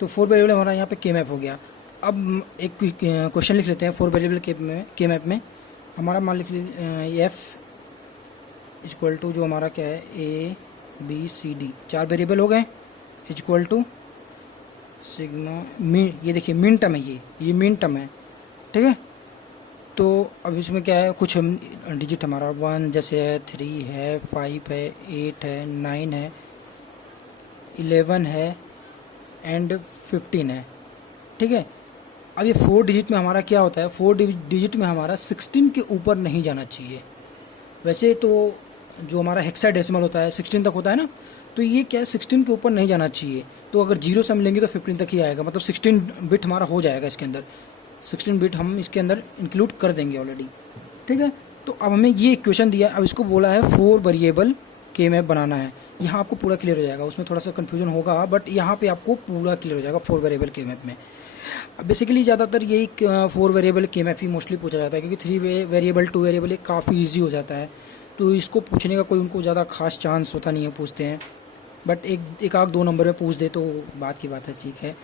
तो 4 वेरिएबल हमारा यहाँ पे के मैप हो गया। अब एक क्वेश्चन लिख लेते हैं 4 वेरिएबल के मैप में। हमारा मान लिख लीजिए एफ इक्वल टू जो हमारा क्या है A B C D, 4 variable हो गए, इक्वल टू सिग्मा मीन, ये देखिए मीन टर्म है, ये मीन टर्म है, ठीक है। तो अब इसमें क्या है, कुछ हम डिजिट हमारा 1 जैसे है, 3 है, 5 है, 8 है, 9 है, 11 है एंड 15 है, ठीक है। अब ये 4 डिजिट में हमारा क्या होता है, 4 डिजिट में हमारा 16 के ऊपर नहीं जाना चाहिए। वैसे तो जो हमारा हेक्साडेसिमल होता है 16 तक होता है ना, तो ये क्या है 16 के ऊपर नहीं जाना चाहिए। तो अगर 0 से हम लेंगे तो 15 तक ही आएगा, मतलब 16 बिट हमारा हो जाएगा इसके अंदर, 16 बिट हम इसके अंदर इंक्लूड कर देंगे ऑलरेडी, ठीक है। तो अब हमें ये इक्वेशन दिया है, अब इसको बोला है 4 वेरिएबल के मैप बनाना है। यहाँ आपको पूरा क्लियर हो जाएगा, उसमें थोड़ा सा कन्फ्यूजन होगा बट यहाँ पे आपको पूरा क्लियर हो जाएगा 4 वेरिएबल के मैप में। बेसिकली ज़्यादातर यही 4 वेरिएबल के मैप ही मोस्टली पूछा जाता है, क्योंकि 3 वेरिएबल 2 वेरिएबल ये काफ़ी ईजी हो जाता है, तो इसको पूछने का कोई उनको ज़्यादा खास चांस होता नहीं है, पूछते हैं बट एक आध 2 नंबर में पूछ दे तो बात की बात है, ठीक है।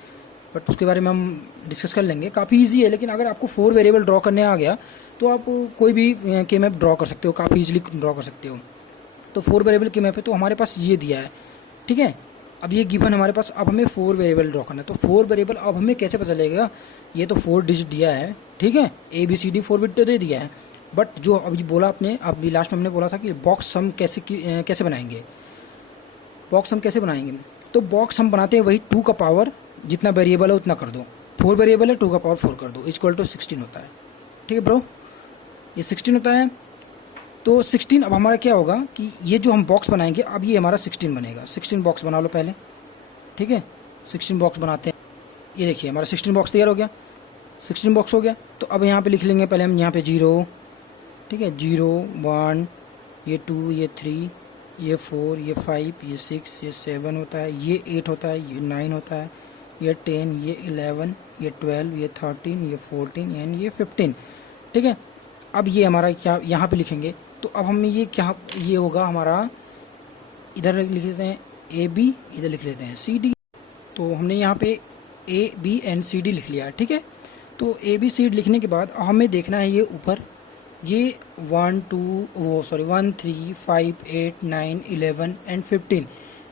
बट उसके बारे में हम डिस्कस कर लेंगे, काफ़ी इजी है। लेकिन अगर आपको 4 वेरिएबल ड्रॉ करने आ गया तो आप कोई भी के मैप ड्रॉ कर सकते हो, काफ़ी इजीली ड्रॉ कर सकते हो। तो 4 वेरिएबल के मैप है, तो हमारे पास ये दिया है, ठीक है। अब ये गिवन हमारे पास, अब हमें 4 वेरिएबल ड्रॉ करना है। तो 4 वेरिएबल अब हमें कैसे पता चलेगा, ये तो 4 डिजिट दिया है, ठीक है, A B C D 4 bit तो दे दिया है, बट जो अभी बोला आपने, अभी लास्ट में हमने बोला था कि बॉक्स हम कैसे बनाएंगे, बॉक्स हम कैसे बनाएंगे। तो बॉक्स हम बनाते हैं वही 2 का पावर जितना वेरिएबल है उतना कर दो, 4 वेरिएबल है 2 का पावर 4 कर दो, इक्वल टू 16 होता है, ठीक है ब्रो, ये 16 होता है। तो 16 अब हमारा क्या होगा कि ये जो हम बॉक्स बनाएंगे, अब ये हमारा 16 बनेगा। 16 बॉक्स बना लो पहले, ठीक है, 16 बॉक्स बनाते हैं। ये देखिए हमारा 16 बॉक्स तैयार हो गया, 16 बॉक्स हो गया। तो अब यहाँ पे लिख लेंगे पहले हम यहाँ पे 0, ठीक है, 0 1, ये 2, ये 3, ये 4, ये 5, ये 6, ये 7 होता है, ये 8 होता है, ये 9 होता है, ये 10, ये 11, ये 12, ये 13, ये 14 एंड ये 15, ठीक है। अब ये हमारा क्या यहाँ पे लिखेंगे, तो अब हमें ये क्या, ये होगा हमारा, इधर लिख लेते हैं ए बी, इधर लिख लेते हैं सी डी। तो हमने यहाँ पे A B and C D लिख लिया, ठीक है। तो ए बी सी डी लिखने के बाद हमें देखना है ये ऊपर, ये 1 3 5 8 9 11 एंड 15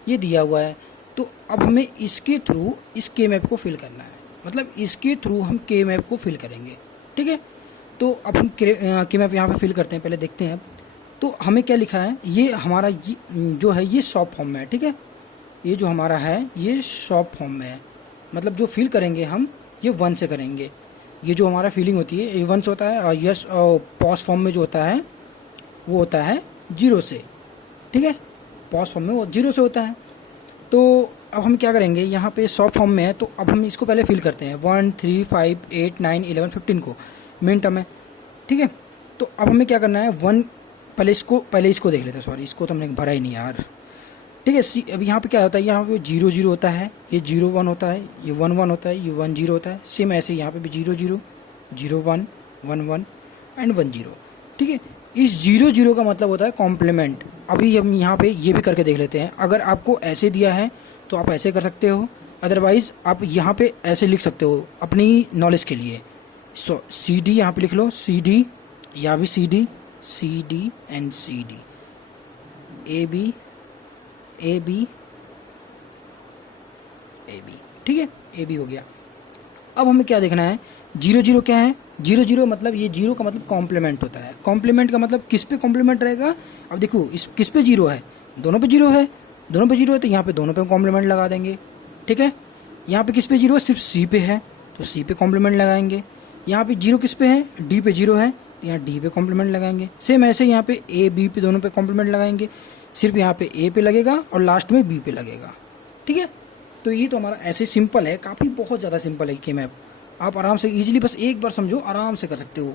ये दिया हुआ है। तो अब हमें इसके थ्रू इस के मैप को फिल करना है, मतलब इसके थ्रू हम के मैप को फिल करेंगे, ठीक है। तो अब हम के मैप यहाँ पे फिल करते हैं, पहले देखते हैं। तो हमें क्या लिखा है, ये हमारा ये जो है ये शॉर्ट फॉर्म में है, ठीक है, ये जो हमारा है ये शॉर्ट फॉर्म में है, मतलब जो फिल करेंगे हम ये 1 से करेंगे। ये जो हमारा फीलिंग होती है ये 1 से होता है, और यस पॉज फॉर्म में जो होता है वो होता है 0 से, ठीक है, पॉज फॉर्म में वो 0 से होता है। तो अब हम क्या करेंगे, यहाँ पे शॉर्ट फॉर्म में है, तो अब हम इसको पहले फिल करते हैं 1 3 5 8 9 11 15 को, मेन टर्म है, ठीक है। तो अब हमें क्या करना है, 1 पहले इसको देख लेते हैं, सॉरी इसको तो हमने भरा ही नहीं यार, ठीक है। अब यहाँ पे क्या होता है, यहाँ पे 0 0 होता है, ये 0 1 होता है, ये 1 1 होता है, ये 1 0 होता है, सेम ऐसे यहाँ पे भी 0 0 0 1 1 1 एंड 1 0, ठीक है। इस 0 0 का मतलब होता है कॉम्प्लीमेंट। अभी हम यहाँ पे ये भी करके देख लेते हैं, अगर आपको ऐसे दिया है तो आप ऐसे कर सकते हो, अदरवाइज आप यहाँ पे ऐसे लिख सकते हो अपनी नॉलेज के लिए। सो सी डी यहाँ पे लिख लो, सी डी, यहाँ भी C D and C D, A B A B A B, ठीक है, ए बी हो गया। अब हमें क्या देखना है, 0 0 क्या है, 0 0 मतलब ये 0 का मतलब कॉम्प्लीमेंट होता है। कॉम्प्लीमेंट का मतलब किस पे कॉम्प्लीमेंट रहेगा, अब देखो इस किस पे 0 है, दोनों पे 0 है, दोनों पे 0 है, तो यहाँ पे दोनों पे कॉम्प्लीमेंट लगा देंगे, ठीक है। यहाँ पे किस पे 0 है, सिर्फ सी पे है तो सी पे कॉम्प्लीमेंट लगाएंगे। यहाँ पे 0 किस पे है, डी पे 0 है तो यहाँ डी पे कॉम्प्लीमेंट लगाएंगे। सेम ऐसे यहाँ पे ए बी पे दोनों पे कॉम्प्लीमेंट लगाएंगे, सिर्फ यहाँ पे ए पे लगेगा और लास्ट में बी पे लगेगा, ठीक है। तो ये तो हमारा ऐसे सिंपल है, काफ़ी बहुत ज़्यादा सिंपल है के मैप, आप आराम से इजीली बस एक बार समझो आराम से कर सकते हो।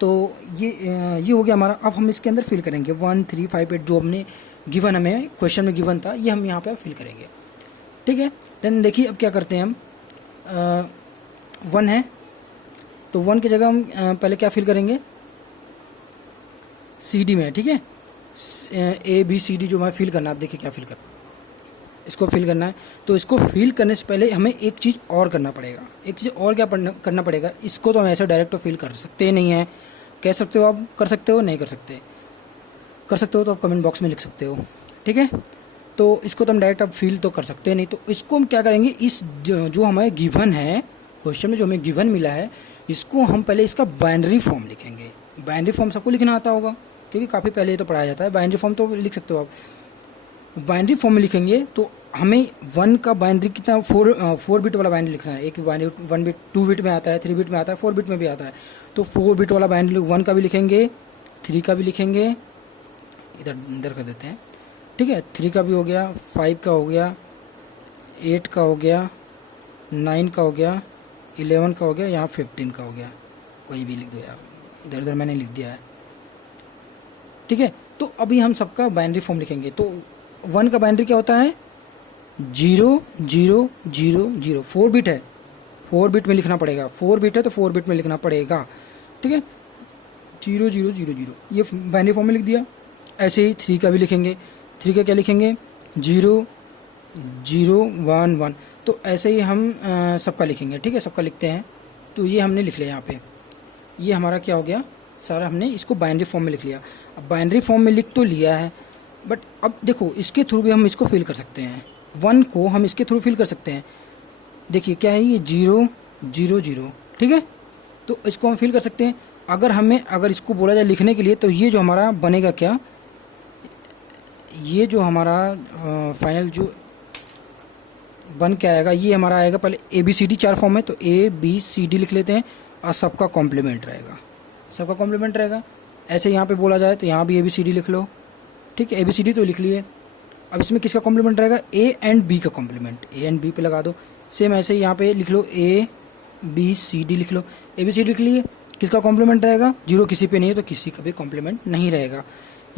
तो ये हो गया हमारा। अब हम इसके अंदर फिल करेंगे 1 3 5 8 जो हमने गिवन, हमें क्वेश्चन में गिवन था, ये हम यहाँ पे फिल करेंगे, ठीक है। देन देखिए अब क्या करते हैं हम, 1 है तो 1 की जगह हम पहले क्या फिल करेंगे, सी डी में, ठीक है, ए बी सी डी जो हमें फिल करना है। आप देखिए क्या फिल कर, इसको फिल करना है। तो इसको फिल करने से पहले हमें एक चीज़ और करना पड़ेगा। एक चीज़ और क्या करना पड़ेगा, इसको तो हम ऐसे डायरेक्ट तो फिल कर सकते नहीं हैं। कह सकते हो आप कर सकते हो, नहीं कर सकते, कर सकते हो तो आप कमेंट बॉक्स में लिख सकते हो, ठीक है। तो इसको तो हम डायरेक्ट अब फिल तो कर सकते नहीं। तो इसको हम क्या करेंगे, इस जो हमें गिवन है क्वेश्चन में, जो हमें गिवन मिला है, इसको हम पहले इसका बाइनरी फॉर्म लिखेंगे। बाइनरी फॉर्म सबको लिखना आता होगा क्योंकि काफ़ी पहले ये तो पढ़ाया जाता है। बाइनरी फॉर्म तो लिख सकते हो आप। बाइनरी फॉर्म में लिखेंगे तो हमें 1 का बाइनरी कितना, 4 बिट वाला बाइनरी लिखना है। एक बाइनरी 1 बिट 2 बिट में आता है, 3 बिट में आता है, 4 बिट में भी आता है। तो 4 बिट वाला बाइनरी 1 का भी लिखेंगे, 3 का भी लिखेंगे, इधर कर देते हैं, ठीक है। 3 का भी हो गया, 5 का हो गया, 8 का हो गया, 9 का हो गया, 11 का हो गया, यहाँ 15 का हो गया। कोई भी लिख दो यार, इधर उधर मैंने लिख दिया है, ठीक है। तो अभी हम सबका बाइनरी फॉर्म लिखेंगे। तो 1 का बाइनरी क्या होता है, 0 0 0 0। 4 बिट है, 4 बिट में लिखना पड़ेगा। 4 बिट है तो 4 बिट में लिखना पड़ेगा, ठीक है। 0 0 0 0 ये बाइनरी फॉर्म में लिख दिया। ऐसे ही 3 का भी लिखेंगे। 3 का क्या लिखेंगे, 0 0 1 1। तो ऐसे ही हम सबका लिखेंगे, ठीक है। सबका लिखते हैं। तो ये हमने लिख लिया यहाँ पे। ये हमारा क्या हो गया, सारा हमने इसको बाइनरी फॉर्म में लिख लिया। अब बाइनरी फॉर्म में लिख तो लिया है, बट अब देखो इसके थ्रू भी हम इसको फिल कर सकते हैं। 1 को हम इसके थ्रू फिल कर सकते हैं। देखिए क्या है ये, 0 0 0, ठीक है। तो इसको हम फिल कर सकते हैं। अगर इसको बोला जाए लिखने के लिए, तो ये जो हमारा बनेगा क्या, ये जो हमारा फाइनल जो बन के आएगा, ये हमारा आएगा पहले ABCD 4 फॉर्म है। तो ABCD लिख लेते हैं और सबका कॉम्प्लीमेंट रहेगा, सबका कॉम्प्लीमेंट रहेगा। ऐसे यहाँ पे बोला जाए तो यहाँ भी ABCD लिख लो, ठीक है। ABCD तो लिख लिए। अब इसमें किसका कॉम्प्लीमेंट रहेगा, A एंड B का कॉम्प्लीमेंट, A एंड B पे लगा दो। सेम ऐसे ही यहाँ पे लिख लो ABCD लिख लो। ABCD लिख लिए, किसका कॉम्प्लीमेंट रहेगा, 0 किसी पे नहीं है तो किसी का भी कॉम्प्लीमेंट नहीं रहेगा।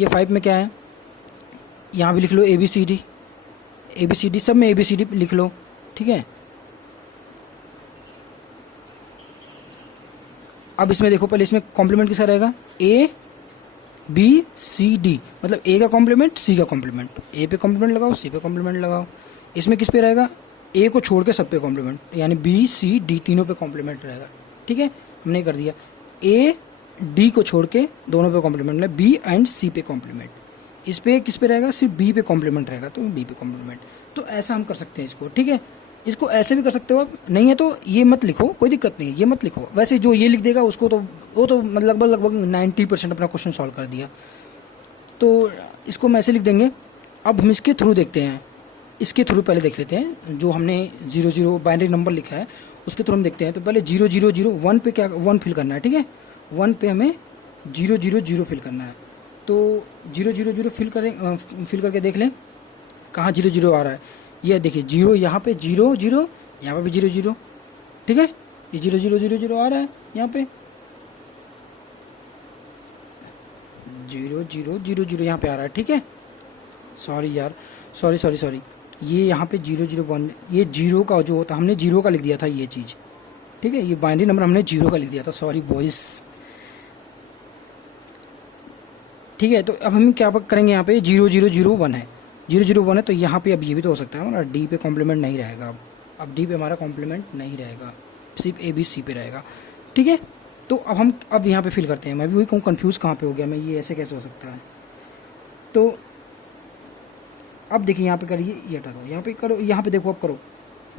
ये 5 में क्या है, यहाँ भी लिख लो ABCD, ABCD सब में ABCD लिख लो, ठीक है। अब इसमें देखो, पहले इसमें कॉम्प्लीमेंट किसका रहेगा, ABCD, मतलब A का कॉम्प्लीमेंट, C का कॉम्प्लीमेंट। A पे कॉम्प्लीमेंट लगाओ, C पे कॉम्प्लीमेंट लगाओ। इसमें किस पे रहेगा, A को छोड़ के सब पे कॉम्प्लीमेंट, यानी BCD तीनों पे कॉम्प्लीमेंट रहेगा, ठीक है। हमने कर दिया। AD को छोड़ के दोनों पे कॉम्प्लीमेंट, मतलब B एंड C पे कॉम्प्लीमेंट। इस पे किस पे रहेगा, सिर्फ B पे कॉम्प्लीमेंट रहेगा, तो B पे कॉम्प्लीमेंट। तो ऐसा हम कर सकते हैं इसको, ठीक है। इसको ऐसे भी कर सकते हो आप, नहीं है तो ये मत लिखो, कोई दिक्कत नहीं है, ये मत लिखो। वैसे जो ये लिख देगा उसको तो वो तो लगभग 90% अपना क्वेश्चन सॉल्व कर दिया। तो इसको हम ऐसे लिख देंगे। अब हम इसके थ्रू देखते हैं, इसके थ्रू पहले देख लेते हैं। जो हमने 0 0 बाइनरी नंबर लिखा है उसके थ्रू हम देखते हैं। तो पहले 0 0 0 1 पे क्या 1 फिल करना है, ठीक है। 1 पे हमें 0 0 0 फिल करना है। तो 0 0 0 फिल करके देख लें कहाँ 0 0 आ रहा है। ये देखिए 0 यहाँ पे 0 0, यहाँ पे भी 0 0, ठीक है। ये 0 0 0 0 आ रहा है यहाँ पे, 0 0 0 0 यहाँ पे आ रहा है, ठीक है। सॉरी यार, सॉरी ये यहाँ पे 0 0 1, ये 0 का जो होता, हमने 0 का लिख दिया था ये चीज़, ठीक है। ये बाइनरी नंबर हमने 0 का लिख दिया था, सॉरी बॉयज़, ठीक है। तो अब हम क्या करेंगे, यहाँ पे 0 0 0 1 है, 0 0 1 है। तो यहाँ पे अब ये भी तो हो सकता है हमारा D पे कॉम्प्लीमेंट नहीं रहेगा। अब D पे हमारा कॉम्प्लीमेंट नहीं रहेगा, सिर्फ ABC पे रहेगा, ठीक है। तो अब यहाँ पे फिल करते हैं। मैं भी वही कहूँ, कन्फ्यूज़ कहाँ पे हो गया मैं, ये ऐसे कैसे हो सकता है। तो अब देखिए यहाँ पे करिए, ये हटा दो, यहाँ पे करो, यहाँ पे देखो, अब करो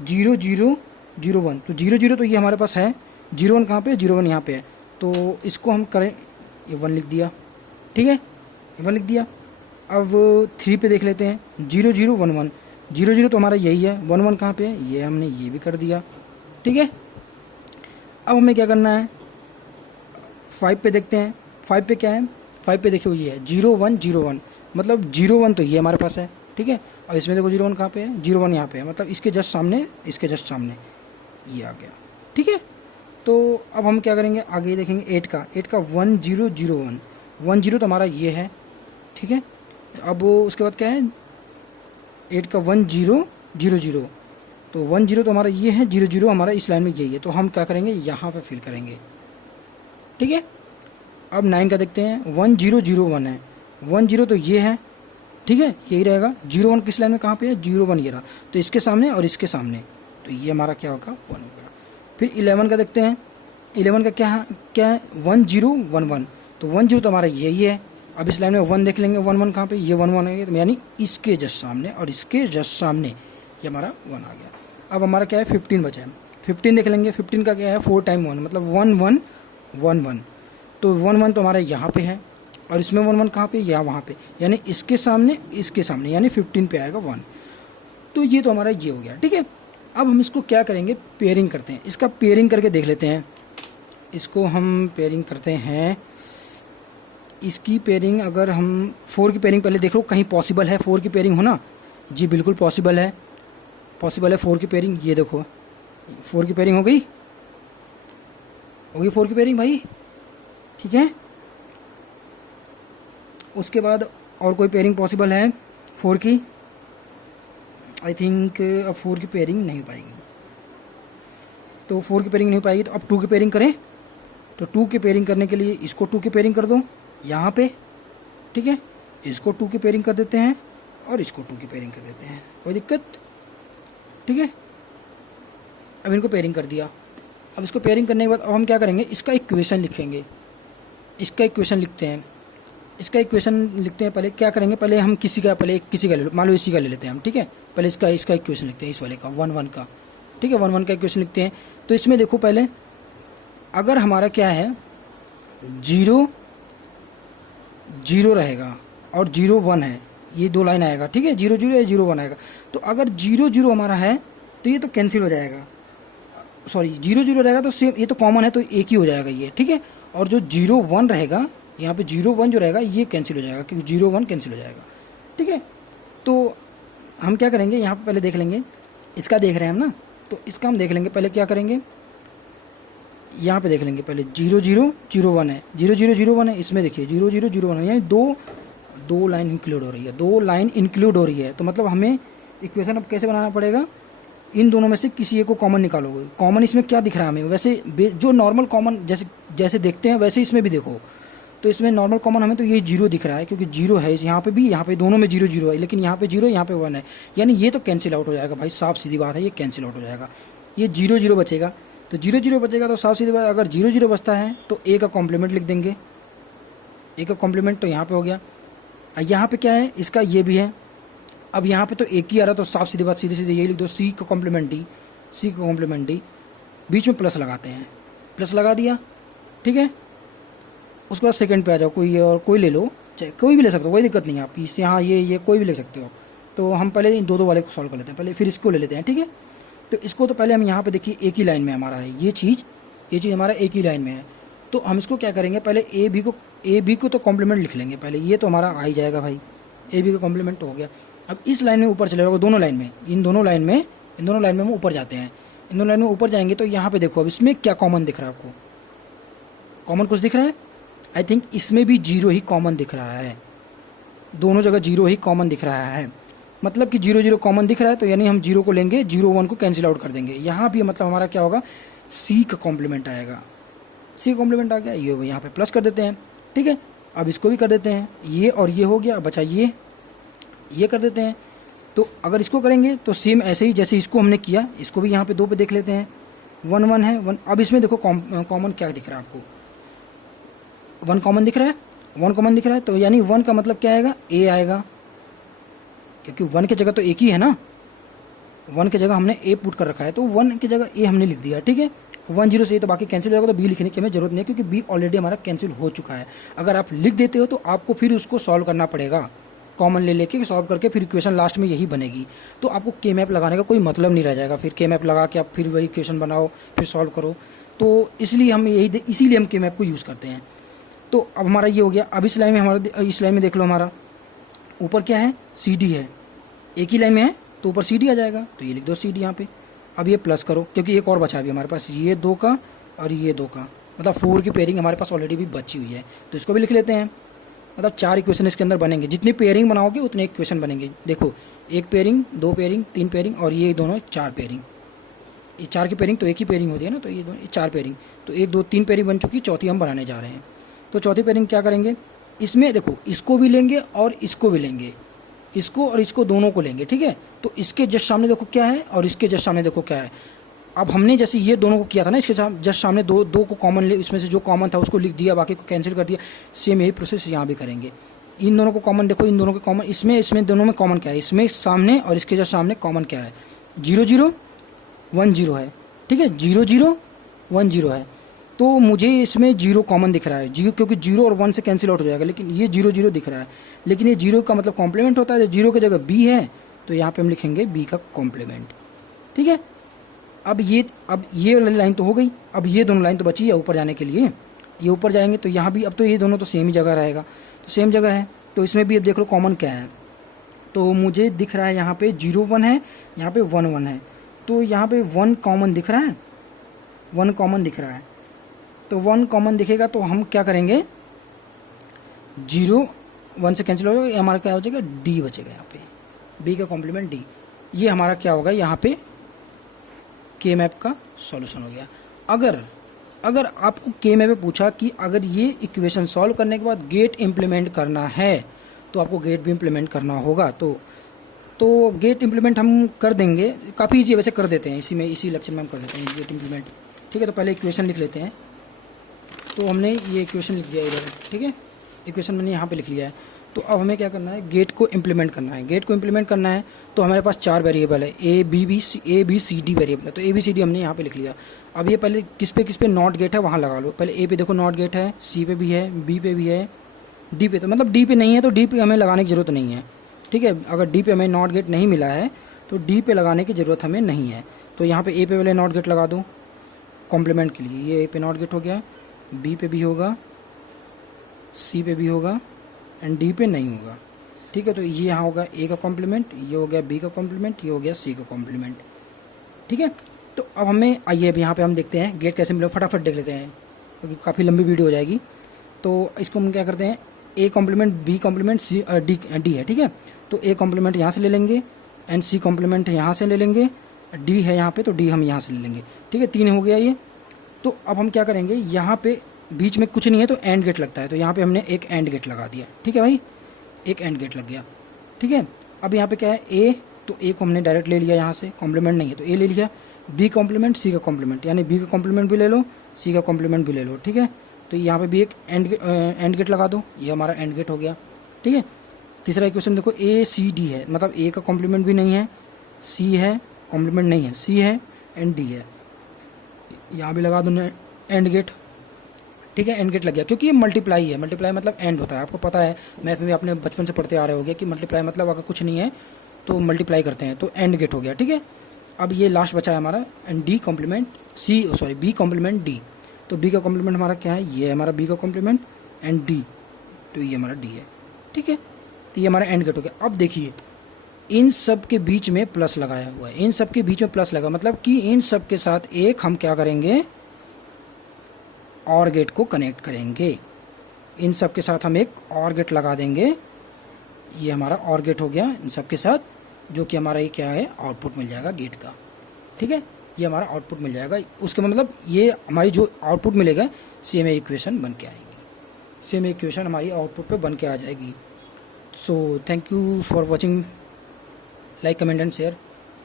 0 0 0 1। तो 0 0 तो ये हमारे पास है, 0 1 कहाँ पे, 0 1 यहाँ पे है। तो इसको हम करें, ये 1 लिख दिया, ठीक है, ये 1 लिख दिया। अब 3 पे देख लेते हैं, 0 0 1 1, 0 0 तो हमारा यही है, 1 1 कहाँ पे है, ये हमने ये भी कर दिया, ठीक है। अब हमें क्या करना है, 5 पे देखते हैं। 5 पे क्या है, 5 पे देखिए ये है 0 1 0 1, मतलब 0 1 तो ये हमारे पास है, ठीक है। अब इसमें देखो 0 1 कहाँ पे है, 0 1 यहाँ पे है, मतलब इसके जस्ट सामने, इसके जस्ट सामने ये आ गया, ठीक है। तो अब हम क्या करेंगे, आगे देखेंगे 8 का 1 0 0 1, 1 0 तो हमारा ये है, ठीक है। अब उसके बाद क्या है, 8 का 1 0 0 0, तो 1 0 तो हमारा ये है, 0 0 हमारा इस लाइन में यही है। तो हम क्या करेंगे, यहाँ पे फिल करेंगे, ठीक है। अब 9 का देखते हैं, 1 0 0 1 है, 1 0 तो ये है, ठीक है, यही रहेगा। 0 1 किस लाइन में कहाँ पे है, 0 1 ये रहा, तो इसके सामने और इसके सामने, तो ये हमारा क्या होगा 1 हो गया। फिर 11 का देखते हैं, 11 का क्या है 1 0 1 1, तो 1 0 तो हमारा यही है। अब इस लाइन में 1 देख लेंगे, 1 1 कहाँ पे, ये 1 1 है, तो यानी इसके जस्ट सामने और इसके जस्ट सामने ये हमारा 1 आ गया। अब हमारा क्या है 15 बचा है, 15 देख लेंगे। 15 का क्या है 4 टाइम 1 मतलब 1 1 1 1, तो 1 1 तो हमारा यहाँ पे है और इसमें 1 1 कहाँ पे, या वहाँ पे, यानी इसके सामने यानी 15 पे आएगा 1। तो ये तो हमारा ये हो गया, ठीक है। अब हम इसको क्या करेंगे, पेयरिंग करते हैं। इसका पेयरिंग करके देख लेते हैं। इसको हम पेयरिंग करते हैं। इसकी पेयरिंग अगर हम 4 की पेयरिंग पहले देख लो, कहीं पॉसिबल है 4 की पेयरिंग होना? जी बिल्कुल पॉसिबल है, 4 की पेयरिंग। ये देखो 4 की पेयरिंग हो गई 4 की पेयरिंग भाई, ठीक है। उसके बाद और कोई पेयरिंग पॉसिबल है 4 की? आई थिंक अब 4 की पेयरिंग नहीं हो पाएगी, तो 4 की पेयरिंग नहीं हो पाएगी, तो अब 2 की पेयरिंग करें। तो 2 की पेयरिंग करने के लिए इसको 2 की पेयरिंग कर दो यहाँ पे, ठीक है। इसको 2 की पेयरिंग कर देते हैं और इसको 2 की पेयरिंग कर देते हैं, कोई दिक्कत? ठीक है, अब इनको पेयरिंग कर दिया। अब इसको पेयरिंग करने के बाद अब हम क्या करेंगे, इसका इक्वेशन लिखेंगे। इसका इक्वेशन लिखते हैं, पहले क्या करेंगे, पहले हम किसी का ले लो, मान लो इसी का ले लेते हैं हम, ठीक है। पहले इसका इक्वेशन लिखते हैं, इस वाले का 1 1 का, ठीक है। 1 1 का इक्वेशन लिखते हैं। तो इसमें देखो पहले, अगर हमारा क्या है 0 0 रहेगा और 0 1 है, ये 2 लाइन आएगा, ठीक है। 0 0 या 0 1 आएगा, तो अगर 0 0 हमारा है तो ये तो कैंसिल हो जाएगा, सॉरी 0 0 रहेगा तो सेम, ये तो कॉमन है तो एक ही हो जाएगा ये, ठीक है। और जो 0 1 रहेगा यहाँ पे 0 1 जो रहेगा ये कैंसिल हो जाएगा, क्योंकि 0 1 कैंसिल हो जाएगा, ठीक है। तो हम क्या करेंगे, यहाँ पे पहले देख लेंगे, इसका देख रहे हैं हम ना, तो इसका हम देख लेंगे। पहले क्या करेंगे, यहाँ पे देख लेंगे पहले 0 0 0 1 है, 0 0 0 1 है, इसमें देखिए 0 0 0 1 है, यानी दो लाइन इंक्लूड हो रही है, 2 लाइन इंक्लूड हो रही है। तो मतलब हमें इक्वेशन अब कैसे बनाना पड़ेगा, इन दोनों में से किसी एक को कॉमन निकालोगे। कॉमन इसमें क्या दिख रहा है हमें, वैसे जो नॉर्मल कॉमन जैसे देखते हैं वैसे इसमें भी देखो, तो इसमें नॉर्मल कॉमन हमें तो ये 0 दिख रहा है, क्योंकि 0 है यहाँ पे भी, यहाँ पे दोनों में 0 0 है, लेकिन यहाँ पे 0 यहाँ पे 1 है, यानी ये तो कैंसिल आउट हो जाएगा भाई, साफ सीधी बात है, ये कैंसिल आउट हो जाएगा। ये 0 0 बचेगा, तो 0 0 बचेगा, तो साफ सीधी बात, अगर 0 0 बचता है तो ए का कॉम्प्लीमेंट लिख देंगे, ए का कॉम्प्लीमेंट तो यहाँ पे हो गया। यहाँ पे क्या है, इसका ये भी है। अब यहाँ पे तो एक ही आ रहा, तो साफ सीधी बात, सीधे यही लिख दो, सी का कॉम्प्लीमेंट डी, बीच में प्लस लगाते हैं, प्लस लगा दिया, ठीक है। उसके बाद सेकंड पे आ जाओ, कोई ले लो, चाहे कोई भी ले सकते हो, कोई दिक्कत नहीं है, आप इस यहाँ ये कोई भी ले सकते हो। तो हम पहले इन दो वाले को सॉल्व कर लेते हैं, पहले फिर इसको ले लेते हैं, ठीक है। तो इसको तो पहले हम यहाँ पे देखिए एक ही लाइन में हमारा है, ये चीज़ हमारा एक ही लाइन में है। तो हम इसको क्या करेंगे, पहले ए बी को तो कॉम्प्लीमेंट लिख लेंगे पहले, ये तो हमारा आ ही जाएगा भाई, ए बी का कॉम्प्लीमेंट हो गया। अब इस लाइन में ऊपर चले जाओगे, इन दोनों लाइन में हम ऊपर जाते हैं। इन दोनों लाइन में ऊपर जाएंगे तो यहाँ पे देखो, अब इसमें क्या कॉमन दिख रहा है आपको, कॉमन कुछ दिख रहा है? आई थिंक इसमें भी 0 ही कॉमन दिख रहा है, दोनों जगह 0 ही कॉमन दिख रहा है, मतलब कि 0 0 कॉमन दिख रहा है, तो यानी हम 0 को लेंगे, 0 1 को कैंसिल आउट कर देंगे। यहाँ भी मतलब हमारा क्या होगा, सी का कॉम्प्लीमेंट आएगा, सी का कॉम्प्लीमेंट आ गया, ये यहाँ पे प्लस कर देते हैं, ठीक है। अब इसको भी कर देते हैं, ये और ये हो गया, बचा ये कर देते हैं। तो अगर इसको करेंगे तो सेम ऐसे ही जैसे इसको हमने किया, इसको भी यहाँ पे 2 पे देख लेते हैं, 1 1 है 1। अब इसमें देखो कॉमन क्या दिख रहा है आपको, 1 कॉमन दिख रहा है, 1 कॉमन दिख रहा है, तो यानी 1 का मतलब क्या आएगा, ए आएगा, क्योंकि 1 की जगह तो एक ही है ना, 1 की जगह हमने ए पुट कर रखा है, तो 1 की जगह ए हमने लिख दिया, ठीक है। 1 0 से तो बाकी कैंसिल हो जाएगा, तो बी लिखने की हमें जरूरत नहीं है, क्योंकि बी ऑलरेडी हमारा कैंसिल हो चुका है। अगर आप लिख देते हो तो आपको फिर उसको सॉल्व करना पड़ेगा, कॉमन ले लेके सॉल्व करके, फिर इक्वेशन लास्ट में यही बनेगी। तो आपको के मैप लगाने का कोई मतलब नहीं रह जाएगा, फिर के मैप लगा के आप फिर वही इक्वेशन बनाओ, फिर सॉल्व करो। तो इसीलिए हम के मैप को यूज़ करते हैं। तो अब हमारा ये हो गया। अब इस लाइन में देख लो, हमारा ऊपर क्या है, सी डी है, एक ही लाइन में है तो ऊपर सी डी आ जाएगा, तो ये लिख दो सी डी यहाँ पे। अब ये प्लस करो, क्योंकि एक और बचा भी हमारे पास, ये 2 का और ये 2 का, मतलब 4 की पेयरिंग हमारे पास ऑलरेडी भी बची हुई है, तो इसको भी लिख लेते हैं। मतलब 4 इक्वेशन इसके अंदर बनेंगे, जितनी पेयरिंग बनाओगे उतने इक्वेशन बनेंगे। देखो, 1 पेयरिंग, 2 पेयरिंग, 3 पेयरिंग और ये दोनों 4 पेयरिंग। ये 4 की पेयरिंग तो एक ही पेयरिंग होती है ना, तो ये 4 पेयरिंग, तो 1 2 3 पेयरिंग बन चुकी, चौथी हम बनाने जा रहे हैं। तो चौथी पेयरिंग क्या करेंगे, इसमें देखो इसको भी लेंगे और इसको भी लेंगे, इसको और इसको दोनों को लेंगे, ठीक है। तो इसके जस्ट सामने देखो क्या है और इसके जस्ट सामने देखो क्या है। अब हमने जैसे ये दोनों को किया था ना, इसके जस्ट सामने दो को कॉमन ले, इसमें से जो कॉमन था उसको लिख दिया, बाकी को कैंसिल कर दिया। सेम यही प्रोसेस यहाँ भी करेंगे। इन दोनों को कॉमन देखो, इन दोनों के कॉमन, इसमें दोनों में कॉमन क्या है, इसमें सामने और इसके जस्ट सामने कॉमन क्या है, 0 0 1 0 है, ठीक है। 0 0 1 0 है। तो मुझे इसमें 0 कॉमन दिख रहा है, 0 क्योंकि 0 और 1 से कैंसिल आउट हो जाएगा, लेकिन ये 0 0 दिख रहा है। लेकिन ये 0 का मतलब कॉम्प्लीमेंट होता है, 0 की जगह b है तो यहाँ पे हम लिखेंगे b का कॉम्प्लीमेंट, ठीक है। अब ये वाली लाइन तो हो गई। अब ये दोनों लाइन तो बची है ऊपर जाने के लिए, ये ऊपर जाएंगे तो यहाँ भी अब तो ये दोनों तो सेम ही जगह रहेगा, तो सेम जगह है। तो इसमें भी अब देख लो कॉमन क्या है। तो मुझे दिख रहा है यहाँ पे 0 1 है, यहाँ पे 1 1 है। तो यहाँ पे 1 कॉमन दिख रहा है, 1 कॉमन दिख रहा है। तो 1 कॉमन दिखेगा तो हम क्या करेंगे, 0 1 से कैंसिल हो जाएगा, हमारा क्या हो जाएगा, d बचेगा यहाँ पे, b का कॉम्प्लीमेंट d। ये हमारा क्या होगा, यहाँ पे के मैप का सॉल्यूशन हो गया। अगर आपको के मैप में पूछा कि अगर ये इक्वेशन सॉल्व करने के बाद गेट इम्प्लीमेंट करना है तो आपको गेट भी इम्प्लीमेंट करना होगा। तो गेट इम्प्लीमेंट हम कर देंगे, काफ़ी ईजी है वैसे, कर देते हैं इसी लेक्चर में हम कर देते हैं गेट इम्प्लीमेंट, ठीक है। तो पहले इक्वेशन लिख लेते हैं। तो हमने ये इक्वेशन लिख दिया इधर, ठीक है, इक्वेशन मैंने यहाँ पे लिख लिया है। तो अब हमें क्या करना है, गेट को इम्प्लीमेंट करना है। गेट को इम्प्लीमेंट करना है तो हमारे पास 4 वेरिएबल है, A B C D variable है। तो ए बी सी डी हमने यहाँ पे लिख लिया। अब ये पहले किस पे नॉट गेट है वहाँ लगा लो। पहले ए पे देखो नॉट गेट है, सी पे भी है, बी पे भी है, डी पे तो मतलब डी पे नहीं है तो डी पे हमें लगाने की ज़रूरत नहीं है, ठीक है। अगर डी पे हमें नॉट गेट नहीं मिला है तो डी पे लगाने की ज़रूरत हमें नहीं है। तो यहाँ पे ए पे पहले नॉट गेट लगा दो कॉम्प्लीमेंट के लिए। ये ए पे नॉट गेट हो गया, बी पे भी होगा, सी पे भी होगा एंड डी पे नहीं होगा, ठीक है। तो ये यहाँ होगा ए का कॉम्प्लीमेंट, ये हो गया बी का कॉम्प्लीमेंट, ये हो गया सी का कॉम्प्लीमेंट, ठीक है। तो अब हमें आइए अब यहाँ पे हम देखते हैं गेट कैसे मिले, फटाफट देख लेते हैं क्योंकि काफ़ी लंबी वीडियो हो जाएगी। तो इसको हम क्या करते हैं, A complement B complement C D है, ठीक है। तो ए कॉम्प्लीमेंट यहाँ से ले लेंगे एंड सी कॉम्प्लीमेंट यहाँ से ले लेंगे, डी है यहाँ पे तो डी हम यहाँ से ले लेंगे, ठीक है। 3 हो गया ये। तो अब हम क्या करेंगे, यहाँ पे बीच में कुछ नहीं है तो एंड गेट लगता है, तो यहाँ पे हमने एक एंड गेट लगा दिया, ठीक है भाई, एक एंड गेट लग गया, ठीक है। अब यहाँ पे क्या है, ए, तो ए को हमने डायरेक्ट ले लिया यहाँ से, कॉम्प्लीमेंट नहीं है तो ए ले लिया। बी कॉम्प्लीमेंट सी का कॉम्प्लीमेंट, यानी बी का कॉम्प्लीमेंट भी ले लो, सी का कॉम्प्लीमेंट भी ले लो, ठीक है। तो यहाँ पे भी एक एंड गेट लगा दो, ये हमारा एंड गेट हो गया, ठीक है। तीसरा इक्वेशन देखो, ए सी डी है, मतलब ए का कॉम्प्लीमेंट भी नहीं है, सी है, कॉम्प्लीमेंट नहीं है, सी है एंड डी है, यहाँ भी लगा दो एंड गेट, ठीक है। एंड गेट लग गया क्योंकि ये मल्टीप्लाई है, मल्टीप्लाई मतलब एंड होता है, आपको पता है मैथ में भी आपने बचपन से पढ़ते आ रहे होगे कि मल्टीप्लाई मतलब अगर कुछ नहीं है तो मल्टीप्लाई करते हैं, तो एंड गेट हो गया, ठीक है। अब ये लास्ट बचा है हमारा and D complement B complement D. तो बी का कॉम्प्लीमेंट हमारा क्या है, ये है हमारा बी का कॉम्प्लीमेंट एंड डी, तो ये हमारा डी है, ठीक है। तो ये हमारा एंड गेट हो गया। अब देखिए इन सब के बीच में प्लस लगाया हुआ है, इन सब के बीच में प्लस लगा मतलब कि इन सब के साथ एक हम क्या करेंगे, और गेट को कनेक्ट करेंगे। इन सब के साथ हम एक और गेट लगा देंगे, ये हमारा और गेट हो गया इन सब के साथ, जो कि हमारा ये क्या है, आउटपुट मिल जाएगा गेट का, ठीक है। ये हमारा आउटपुट मिल जाएगा, उसके मतलब ये हमारी जो आउटपुट मिलेगा सेम इक्वेशन बन के आएगी, सेम इक्वेशन हमारी आउटपुट पे बन के आ जाएगी। So thank you for watching, like comment and share,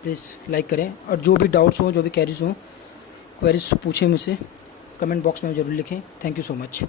please like करें। और जो भी डाउट्स हों, जो भी क्वेरीज पूछें मुझसे, कमेंट बॉक्स में ज़रूर लिखें। Thank you so much.